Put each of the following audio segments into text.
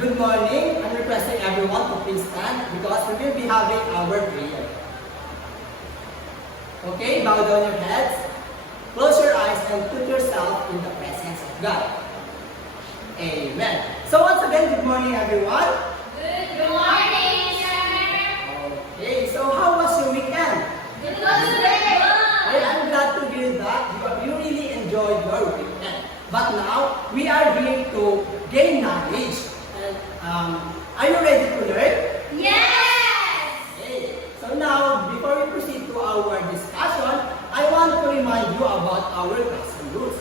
Good morning. I'm requesting everyone to please stand because we will be having our prayer. Okay, bow down your heads, close your eyes, and put yourself in the presence of God. Amen. So once again, good morning everyone. Good morning, sir. Okay, so how was your weekend? It was very good. I'm glad to hear that you really enjoyed your weekend. But now, we are here to gain knowledge. And, are you ready to learn? Yes. Okay. So now, before we proceed to our discussion, I want to remind you about our classroom rules.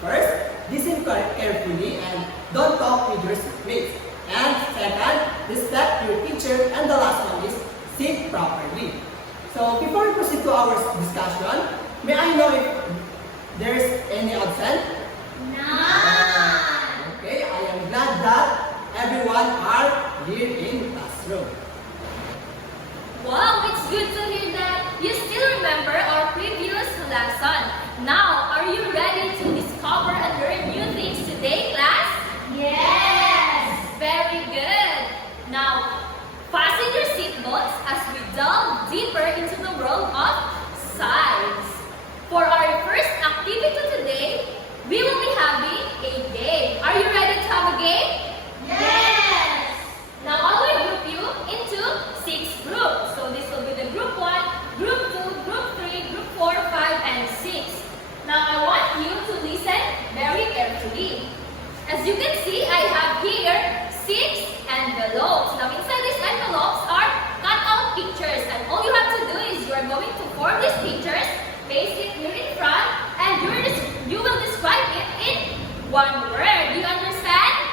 First, listen carefully and don't talk with your seatmates. And second, respect your teacher. And the last one is sit properly. So before we proceed to our discussion, may I know if there's any absent? None. Okay, I am glad that everyone are here in classroom. Wow, it's good to hear that you still remember our previous lesson. Now, are you ready to discover and learn new things today, class? Yes. Very good. Now, fasten your seatbelts as we delve deeper into the world of science. For our first activity today, we will be having a game. Are you ready to have a game? Yes! Now I will group you into 6 groups. So this will be the group 1, group 2, group 3, group 4, 5, and 6. Now I want you to listen very carefully. As you can see, I have here 6 envelopes. Now inside these envelopes are cut out pictures. And all you have to do is you are going to form these pictures, place it here in front, and you will describe it in one word. Do you understand?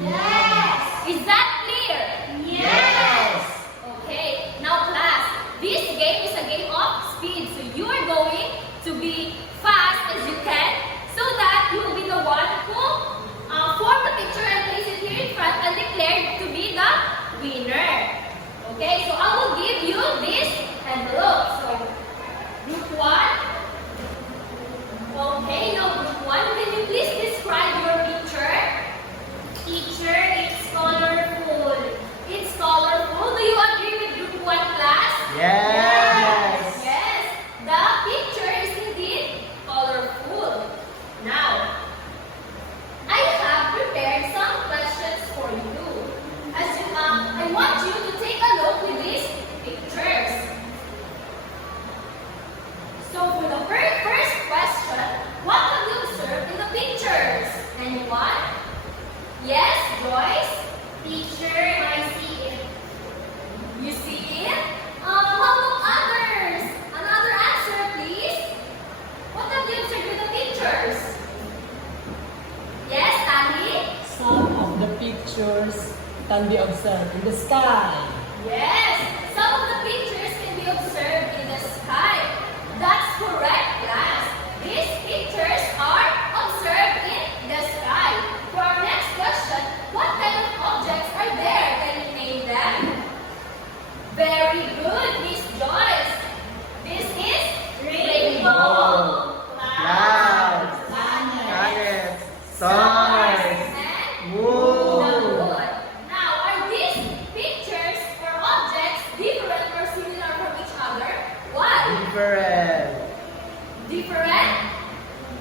Yes. Is that clear? Yes. Okay. Now class, this game is a game of speed. So you are going to be fast as you can so that you will be the one who form the picture and place it here in front and declared to be the winner. Okay, so I will give you this envelope. So group 1. Okay, now group 1, can you please describe your picture? Teacher, it's colorful. It's colorful. Do you agree with group 1 class? Yes. Yes. The picture is indeed colorful. Now, I have prepared some questions for you. I want you to take a look with these pictures. So for the first question, what have you observed in the pictures? Anyone? Yes, Joyce? Teacher, I see it. You see it? How about others? Another answer, please. What have you observed in the pictures? Yes, Ali? Some of the pictures can be observed in the sky. Yes, some of the pictures can be observed in the sky. That's correct, class. These pictures are observed in the sky. For our next question, what kind of objects are there? Can you name them? Very good, Miss Joyce. This is rainbow, Clouds, planets, stars, and moon. the moon. Now, are these pictures or objects different or similar from each other? Why? Different. Different?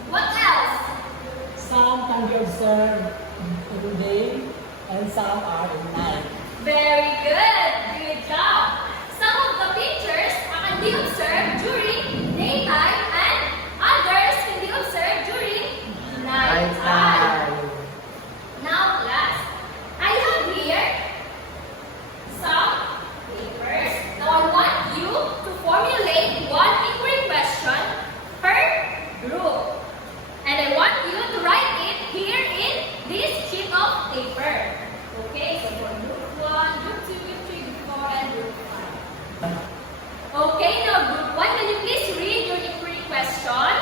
What else? Some can be observed in the day and some are in night. Very good. Good job. Some of the pictures can be observed during daytime and others can be observed during nighttime. Now, class, I have here some papers. Now, I want you to formulate one inquiry question per group. And I want you to write it here in this sheet of paper. Okay, so for group 1, group 2, group 3, group 4, and group 5. Okay, now group 1, can you please read your inquiry question?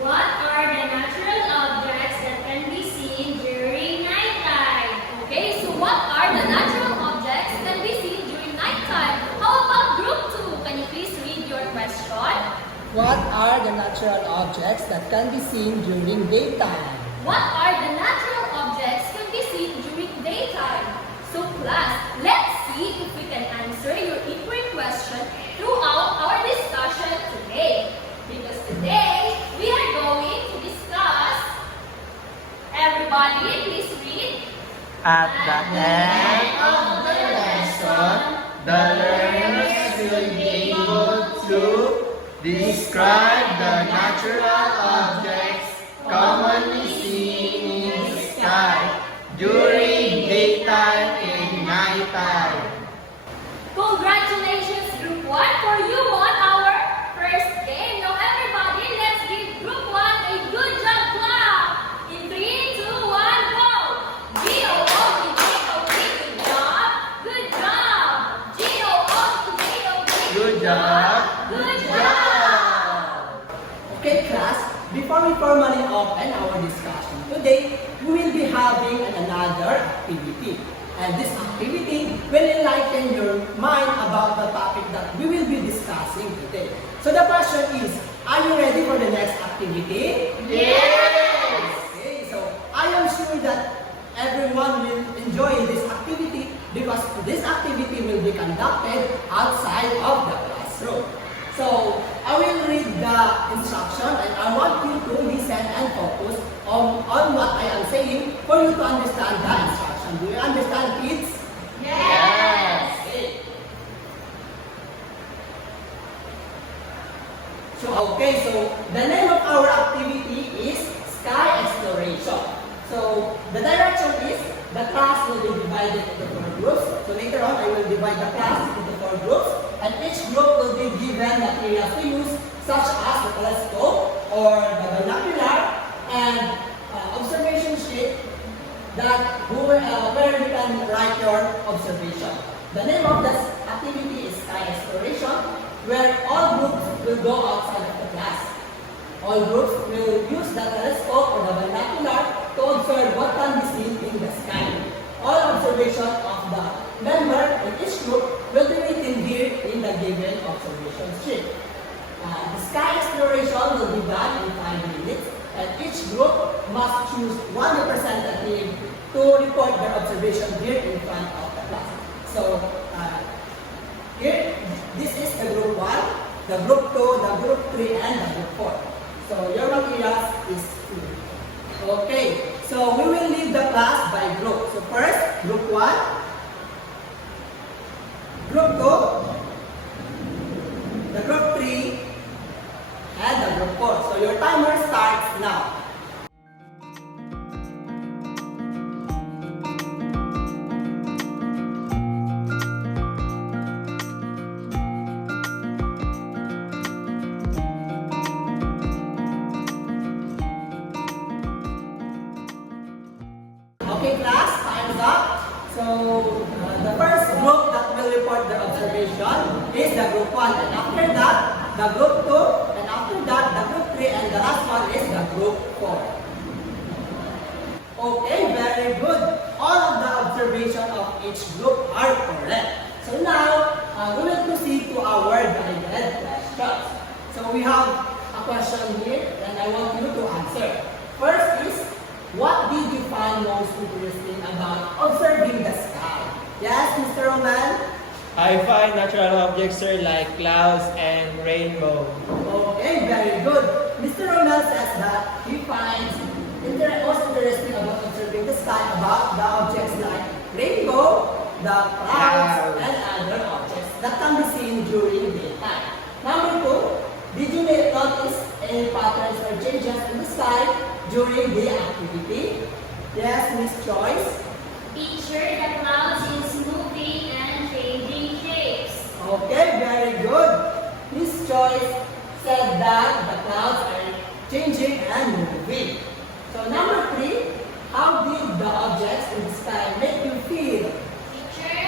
What are the natural objects that can be seen during nighttime? Okay, so what are the natural objects that can be seen during nighttime? How about group 2? Can you please read your question? What are the natural objects that can be seen during daytime? What are the natural objects can be seen during daytime? class. Let's see if we can answer your inquiry question throughout our discussion today. Because today, we are going to discuss, everybody please read. At the end of the lesson, the learners will be able to describe the natural objects commonly seen in the sky during daytime and nighttime. Congratulations, Group 1, for you won our first game. Now everybody, let's give Group 1 a good job clap. In 3, 2, 1, go! G-O-O-T-G-O-T, good job. Good job. G-O-O-T-G-O-T, Good job. Good job. Okay, class, before we formally open our discussion today, we will be having another activity. And this activity will enlighten your mind about the topic that we will be discussing today. So the question is, are you ready for the next activity? Yes! Okay, so I am sure that everyone will enjoy this activity because this activity will be conducted outside of the classroom. So I will read the instruction and I want you to listen and focus on what I am saying for you to understand the instruction. Do you understand, kids? Yes. Okay. So the name of our activity is Sky Exploration. So the direction is the class will be divided into 4 groups. So later on, I will divide the class into 4 groups, and each group will be given materials to use, such as the telescope or the binocular and observation sheet where you can write your observation. The name of this activity is Sky Exploration, where all groups will go outside of the class. All groups will use the telescope or the binocular to observe what can be seen in the sky. All observation of the member in each group will be written here in the given observation sheet. The sky exploration will be done in 5 minutes, and each group must choose one representative to report their observation here in front of the class. So, here, this is the group 1, the group 2, the group 3, and the group 4. So, your materials is here. Okay, so we will lead the class by group. So, first, group 1, group 2, the group 3, and the group 4. So, your timer starts now. Okay, class, time's up. So, the first group that will report their observation is the group 1. And after that, the group 2. And after that, the group 3. And the last one is the group 4. Okay, very good. All of the observation of each group are correct. So now, we will proceed to our guided questions. So we have a question here and I want you to answer. First is, what did you find most interesting about observing the sky? Yes, Mr. Roman? I find natural objects, sir, like clouds and rainbow. Okay, very good. Mr. Roman says that he finds most interesting about observing the sky about the objects like rainbow, the clouds, and other objects that can be seen during daytime. Number 2, did you notice any patterns or changes in the sky during the activity? Yes, Miss Joyce? Teacher, the clouds is moving and changing shapes. Okay, very good. Miss Joyce said that the clouds are changing and moving. So number 3, how did the objects in the sky make you feel? Teacher,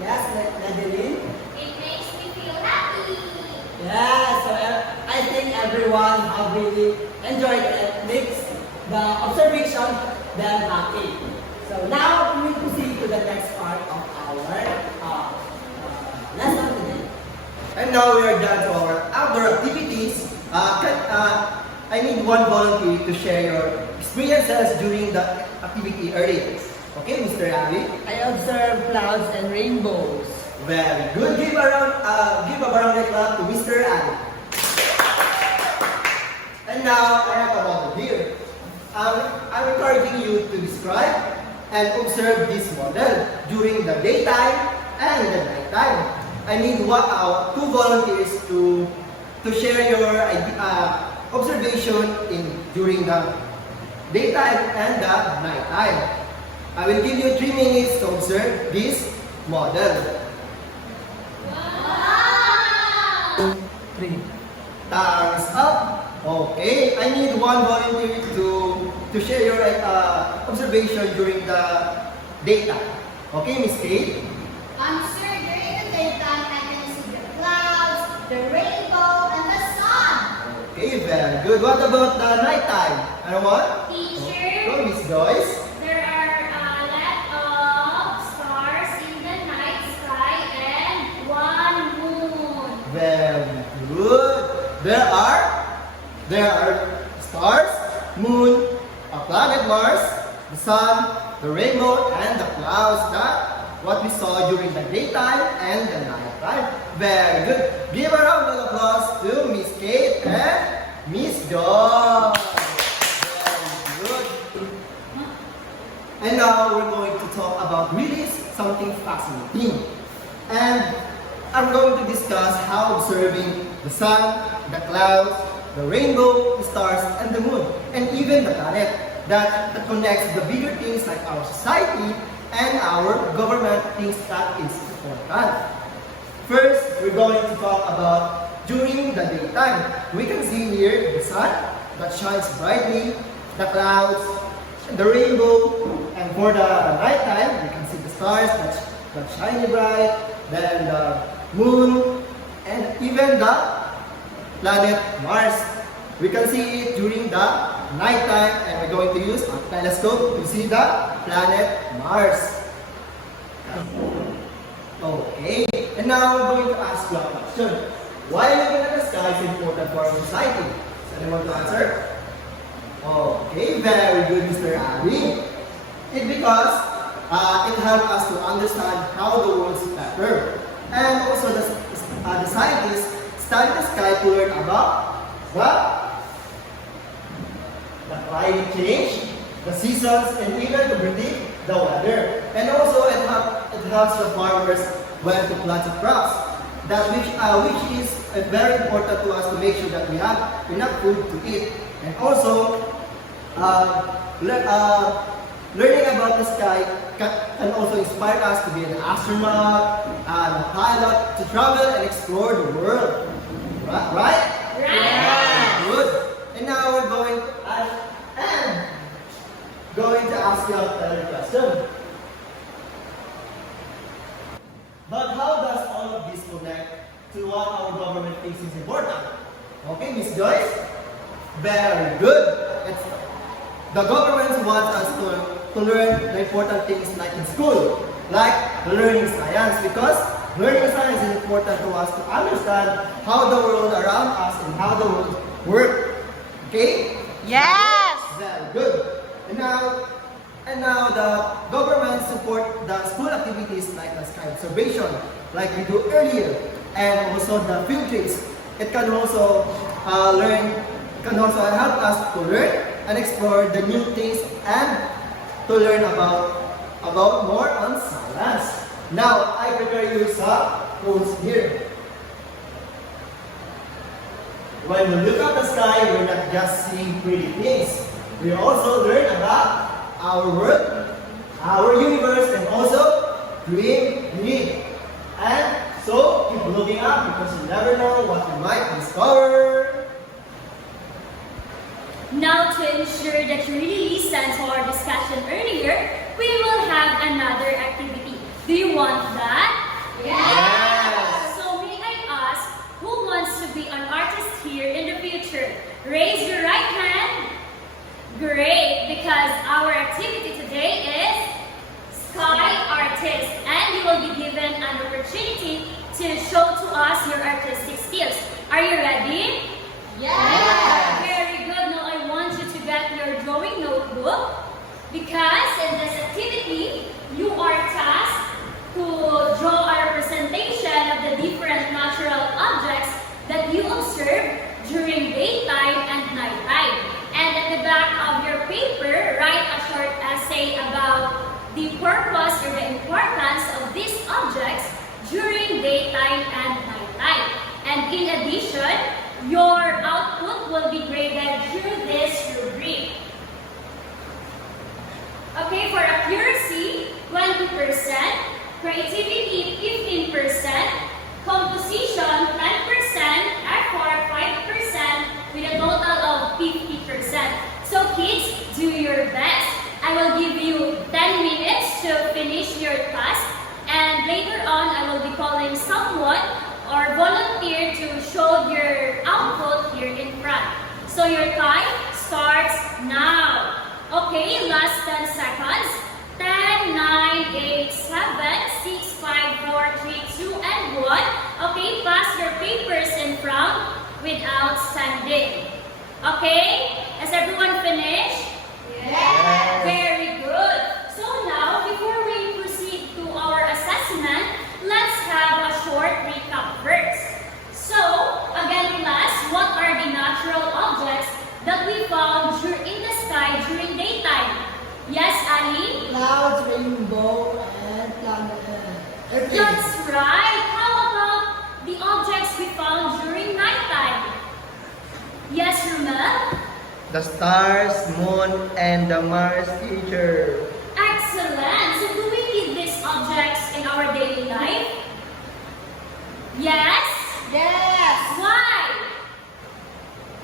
Yes, Madeline? it makes me feel happy. Yeah, so I think everyone have really enjoyed it. Makes the observation them happy. So now we will proceed to the next part of our lesson today. And now we are done to our outdoor activities. I need one volunteer to share your experiences during the activity earlier. Okay, Mr. Abby? I observe clouds and rainbows. Very good. Give a round of applause to Mr. Abby. And now, I have about the deer. I'm encouraging you to describe and observe this model during the daytime and the nighttime. I need two volunteers to share your observation during the daytime and the nighttime. I will give you 3 minutes to observe this model. Three. Thumbs up. Okay, I need one volunteer to share your observation during the daytime. Okay, Miss Kate? Sir, during the daytime, I can see the clouds, the rainbow, and the sun. Okay, very good. What about the nighttime? Ano what? Teacher, Go, Miss Joyce. there are a lot of stars in the night sky and one moon. Very good. There are stars, moon, a planet Mars, the sun, the rainbow, and the clouds. That what we saw during the daytime and the nighttime. Very good. Give a round of applause to Miss Kate and Miss Joy. Very good. And now we're going to talk about really something fascinating. And I'm going to discuss how observing the sun, the clouds, the rainbow, the stars, and the moon, and even the planet that connects the bigger things like our society and our government things that is important. First, we're going to talk about during the daytime. We can see here the sun that shines brightly, the clouds, the rainbow, and for the nighttime, we can see the stars that shine bright, then the moon, and even the planet Mars. We can see it during the nighttime, and we're going to use a telescope to see the planet Mars. Okay, and now I'm going to ask you a question. Why looking at the sky is important for our society? Does anyone want to answer? Okay, very good, Mr. Abby. It's because it helps us to understand how the world is better. And also the scientists study the sky to learn about the climate change, the seasons, and even to predict the weather. And also it helps the farmers when to plant the crops, which is very important to us to make sure that we have enough food to eat. And also learning about the sky can also inspire us to be an astronaut and a pilot to travel and explore the world. Right? Right. Good. And now we're going to ask you a question. But how does all of this connect to what our government thinks is important? Okay, Miss Joyce? Very good. The government wants us to learn the important things like in school, like learning science, because learning science is important to us to understand how the world around us and how the world works. Okay? Yes! Very good. And now the government support the school activities like the sky observation, like we do earlier, and also the field trips. It can also help us to learn and explore the new things and to learn about more on science. Now, I prepare you some quotes here. When we look at the sky, we're not just seeing pretty things. We also learn about our world, our universe, and also dream big. And so, keep looking up because you never know what you might discover. Now, to ensure that you really listen to our discussion earlier, we will have another activity. Do you want that? Yes! So may I ask, who wants to be an artist here in the future? Raise your right hand. Great, because our activity today is Sky Artist, and you will be given an opportunity to show to us your artistic skills. Are you ready? Yes! Very good. Now I want you to get your drawing notebook, because in this activity, in addition, your output will be graded through this rubric. Okay, for accuracy, 20%, creativity, 15%, composition, 10%, effort, 5%, with a total of 50%. So kids, do your best. I will give you 10 minutes to finish your task, and later on, I will be calling someone or volunteer to show your output here in front. So your time starts now. Okay, last 10 seconds. 10, 9, 8, 7, 6, 5, 4, 3, 2, and 1. Okay, pass your papers in front without sending. Okay, has everyone finished? Yes. Very good. So now, before we proceed to our assessment, let's have a short recap first. So, again class, what are the natural objects that we found in the sky during daytime? Yes, Ali? Clouds, rainbow, and planet. That's right. How about the objects we found during nighttime? Yes, Romel? The stars, moon, and the Mars, teacher. Excellent. So do we need these objects in our daily life? Yes? Yes. Why?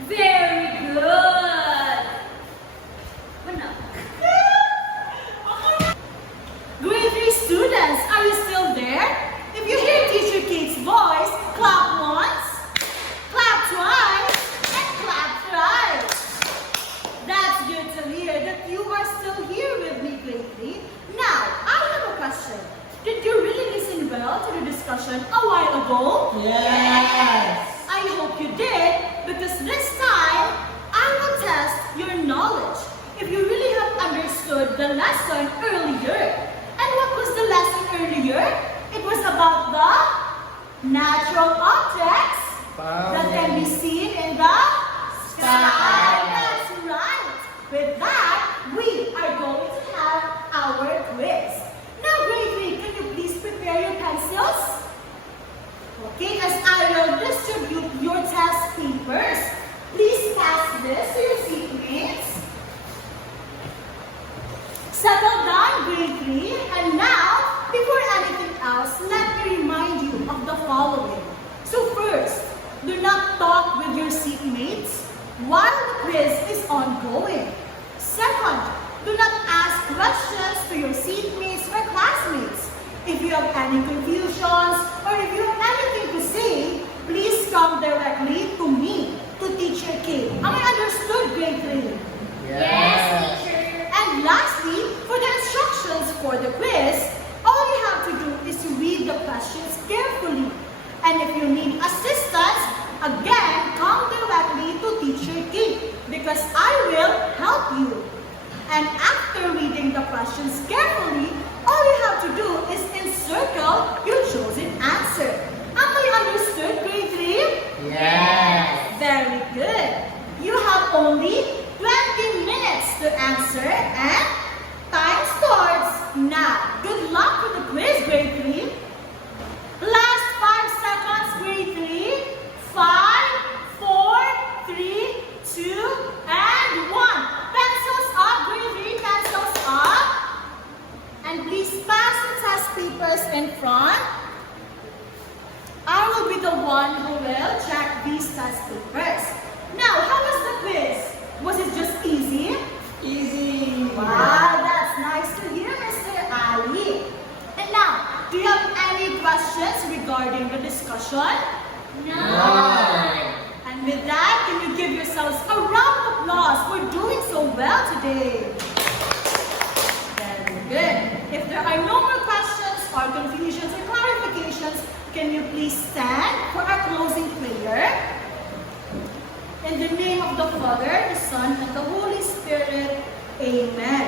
Very good. What now? Grade 3 students, are you still there? If you hear Teacher Kate's voice, clap once, clap twice, and clap thrice. That's good to hear that you are still here with me, Grade 3. Now, I have a question. Did you really listen well to the discussion a while ago? Yes. I hope you did, because this time, I will test your knowledge. If you really have understood the lesson earlier. And what was the lesson earlier? It was about the natural objects that can be seen in the sky. That's right. With that, we are going to have our quiz. Now, grade 3, can you please prepare your pencils? Okay, as I will distribute your test papers, please pass this to your seatmates. Settle down, grade 3, and now, before anything else, let me remind you of the following. So first, do not talk with your seatmates while the quiz is ongoing. Second, do not ask questions to your seatmates or classmates. If you have any confusions or if you have anything to say, please come directly to me, to Teacher Kate. Am I understood, grade 3? Yes, teacher. And lastly, for the instructions for the quiz, all you have to do is to read the questions carefully. And if you need assistance, again, come directly to Teacher Kate because I will help you. And after reading the questions carefully, all you have to do is encircle your chosen answer. Am I understood, grade 3? Yes. Very good. You have only 20 minutes to answer and time starts now. Good luck with the quiz, grade 3. Last 5 seconds, grade 3. 5, 4, 3, 2, and 1. Pencils up, grade 3, pencils up. And please pass the test papers in front. I will be the one who will check these test papers. Now, how was the quiz? Was it just easy? Easy. Wow, that's nice to hear, Mr. Ali. And now, do you have any questions regarding the discussion? None. And with that, can you give yourselves a round of applause for doing so well today? Very good. If there are no more questions or confusions or clarifications, can you please stand for our closing prayer? In the name of the Father, the Son, and the Holy Spirit, Amen.